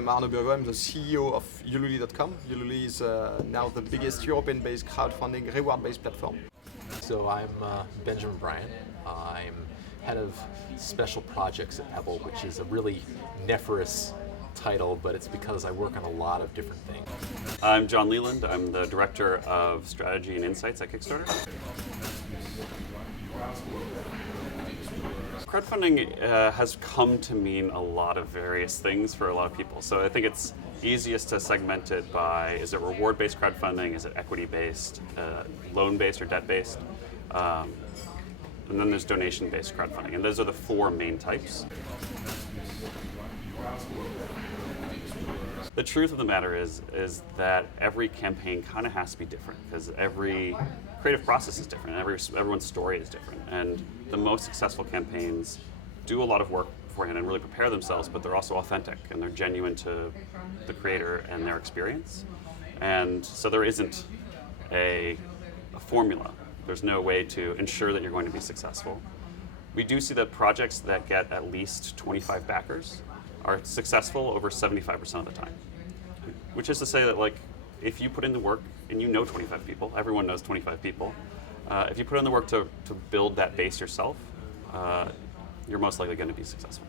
I'm Arnoud Burgot. I'm the CEO of Ulule.com. Ulule is now the biggest European-based crowdfunding reward-based platform. So I'm Benjamin Bryant. I'm head of special projects at Pebble, which is a really nefarious title, but it's because I work on a lot of different things. I'm Jon Leland. I'm the Director of Strategy and Insights at Kickstarter. Crowdfunding has come to mean a lot of various things for a lot of people. So I think it's easiest to segment it by, is it reward-based crowdfunding, is it equity-based, loan-based or debt-based, and then there's donation-based crowdfunding. And those are the four main types. The truth of the matter is that every campaign kind of has to be different because every creative process is different. Everyone's story is different. And the most successful campaigns do a lot of work beforehand and really prepare themselves, but they're also authentic and they're genuine to the creator and their experience. And so there isn't a formula. There's no way to ensure that you're going to be successful. We do see that projects that get at least 25 backers are successful over 75% of the time. Which is to say that, like, if you put in the work and you know 25 people, everyone knows 25 people, if you put in the work to build that base yourself, you're most likely going to be successful.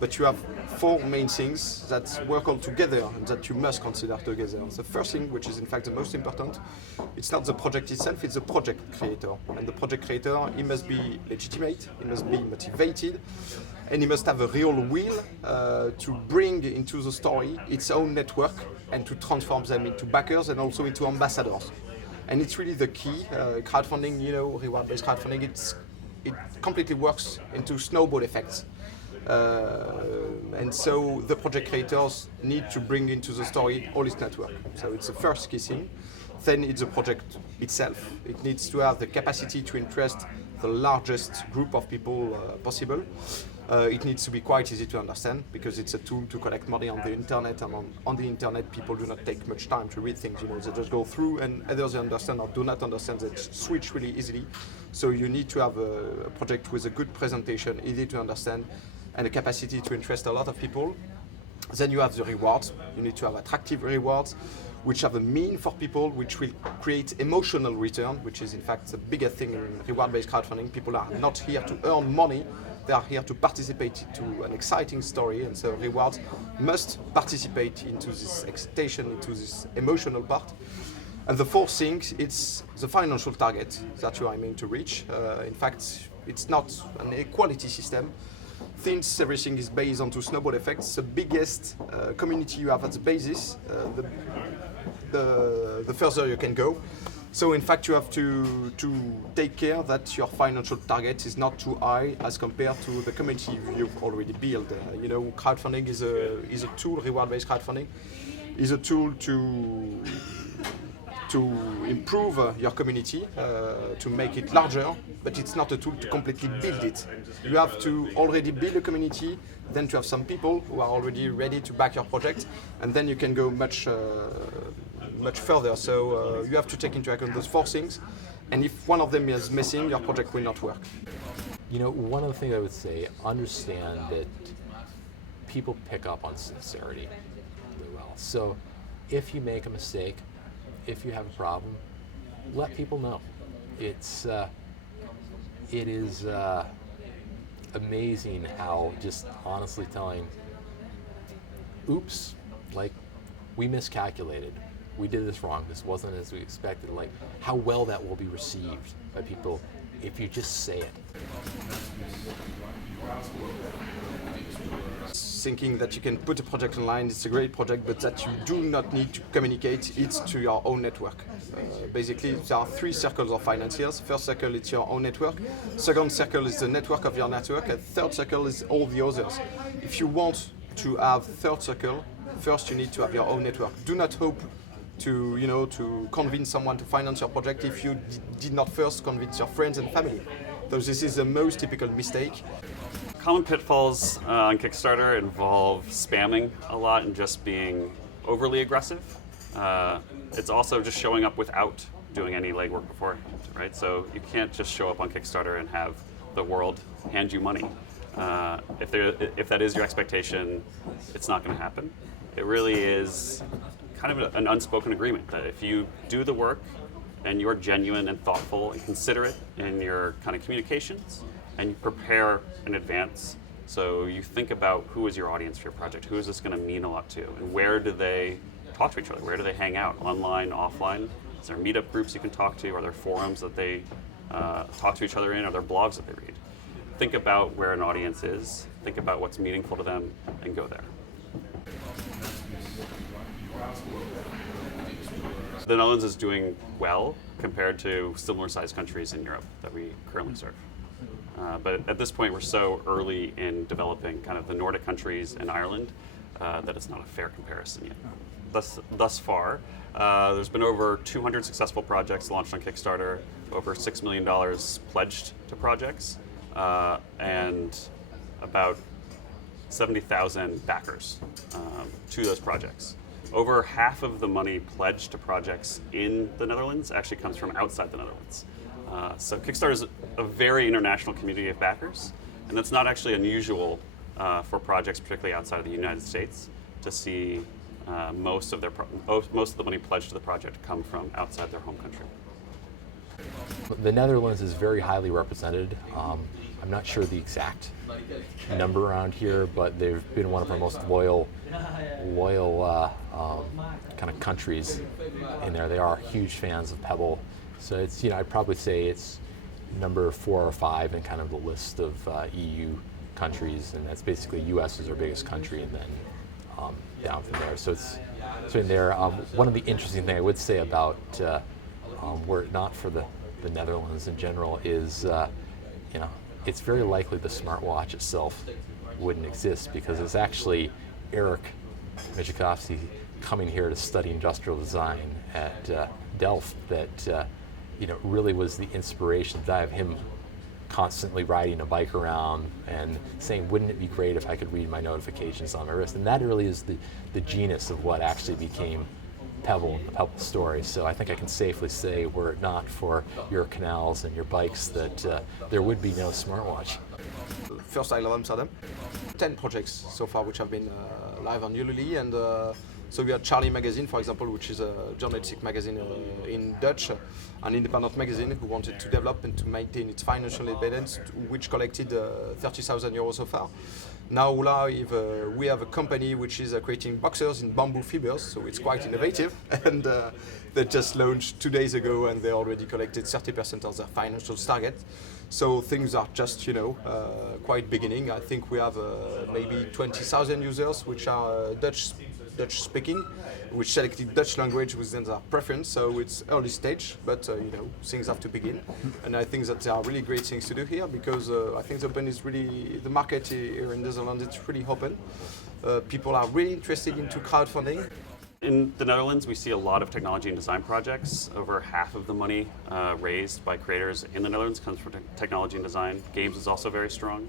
But you have four main things that work all together and that you must consider together. The first thing, which is in fact the most important, it's not the project itself, it's the project creator. And the project creator, he must be legitimate, he must be motivated, and he must have a real will to bring into the story its own network and to transform them into backers and also into ambassadors. And it's really the key. Crowdfunding, reward-based crowdfunding, it completely works into snowball effects. And so the project creators need to bring into the story all its network. So it's the first key thing. Then it's the project itself. It needs to have the capacity to interest the largest group of people possible. It needs to be quite easy to understand because it's a tool to collect money on the internet, and on the internet people do not take much time to read things. They just go through, and either they understand or do not understand. They switch really easily. So you need to have a project with a good presentation, easy to understand, and a capacity to interest a lot of people. Then you have the rewards. You need to have attractive rewards, which have a mean for people, which will create emotional return, which is in fact the biggest thing in reward-based crowdfunding. People are not here to earn money, they are here to participate into an exciting story, and so rewards must participate into this excitation, into this emotional part. And the fourth thing, it's the financial target that you are aiming to reach. In fact, it's not an equality system. Since everything is based on snowball effects, the biggest community you have at the basis, the further you can go. So in fact, you have to take care that your financial target is not too high as compared to the community you've already built. Crowdfunding is a tool. Reward-based crowdfunding is a tool to improve your community, to make it larger, but it's not a tool to completely build it. You have to already build a community, then to have some people who are already ready to back your project, and then you can go much further. So you have to take into account those four things, and if one of them is missing, your project will not work. One of the things I would say, understand that people pick up on sincerity really well. So if you make a mistake, if you have a problem, let people know. It is amazing how just honestly telling, oops, like we miscalculated, we did this wrong, this wasn't as we expected, like how well that will be received by people if you just say it. Thinking that you can put a project online, it's a great project, but that you do not need to communicate it to your own network. Basically, there are three circles of financiers. First circle is your own network. Second circle is the network of your network. And third circle is all the others. If you want to have third circle, first you need to have your own network. Do not hope to convince someone to finance your project if you did not first convince your friends and family. So this is the most typical mistake. Common pitfalls on Kickstarter involve spamming a lot and just being overly aggressive. It's also just showing up without doing any legwork beforehand, right? So you can't just show up on Kickstarter and have the world hand you money. If that is your expectation, it's not going to happen. It really is kind of an unspoken agreement that if you do the work and you're genuine and thoughtful and considerate in your kind of communications and you prepare in advance, so you think about who is your audience for your project, who is this going to mean a lot to, and where do they talk to each other, where do they hang out, online, offline? Is there meetup groups you can talk to? Are there forums that they talk to each other in? Are there blogs that they read? Think about where an audience is, think about what's meaningful to them, and go there. The Netherlands is doing well compared to similar-sized countries in Europe that we currently serve. But at this point, we're so early in developing kind of the Nordic countries and Ireland that it's not a fair comparison yet. Thus far, there's been over 200 successful projects launched on Kickstarter, over $6 million pledged to projects, and about 70,000 backers to those projects. Over half of the money pledged to projects in the Netherlands actually comes from outside the Netherlands. So Kickstarter is a very international community of backers, and that's not actually unusual for projects, particularly outside of the United States, to see most of the money pledged to the project come from outside their home country. The Netherlands is very highly represented. I'm not sure the exact number around here, but they've been one of our most loyal kind of countries in there. They are huge fans of Pebble, so it's, I'd probably say it's number 4 or 5 in kind of the list of EU countries, and that's basically U.S. is our biggest country, and then down from there. So it's in there. One of the interesting things I would say about were it not for the Netherlands in general is, it's very likely the smartwatch itself wouldn't exist, because it's actually Eric Michikowski coming here to study industrial design at Delft that really was the inspiration that I have him constantly riding a bike around and saying, wouldn't it be great if I could read my notifications on my wrist? And that really is the genius of what actually became Pebble and the Pebble story. So I think I can safely say, were it not for your canals and your bikes, that there would be no smartwatch. First, I love Amsterdam. 10 projects so far which have been live on Ulule, and so we had Charlie magazine, for example, which is a journalistic magazine in Dutch, an independent magazine who wanted to develop and to maintain its financial independence, which collected 30,000 euros so far. Now we have a company which is creating boxers in bamboo fibers, so it's quite innovative, and they just launched 2 days ago, and they already collected 30% of their financial target. So things are just, quite beginning. I think we have maybe 20,000 users which are Dutch speaking, which selected Dutch language within their preference. So it's early stage, but things have to begin. And I think that there are really great things to do here, because I think the market here in Netherlands, it's really open. People are really interested into crowdfunding. In the Netherlands, we see a lot of technology and design projects. Over half of the money raised by creators in the Netherlands comes from technology and design. Games is also very strong.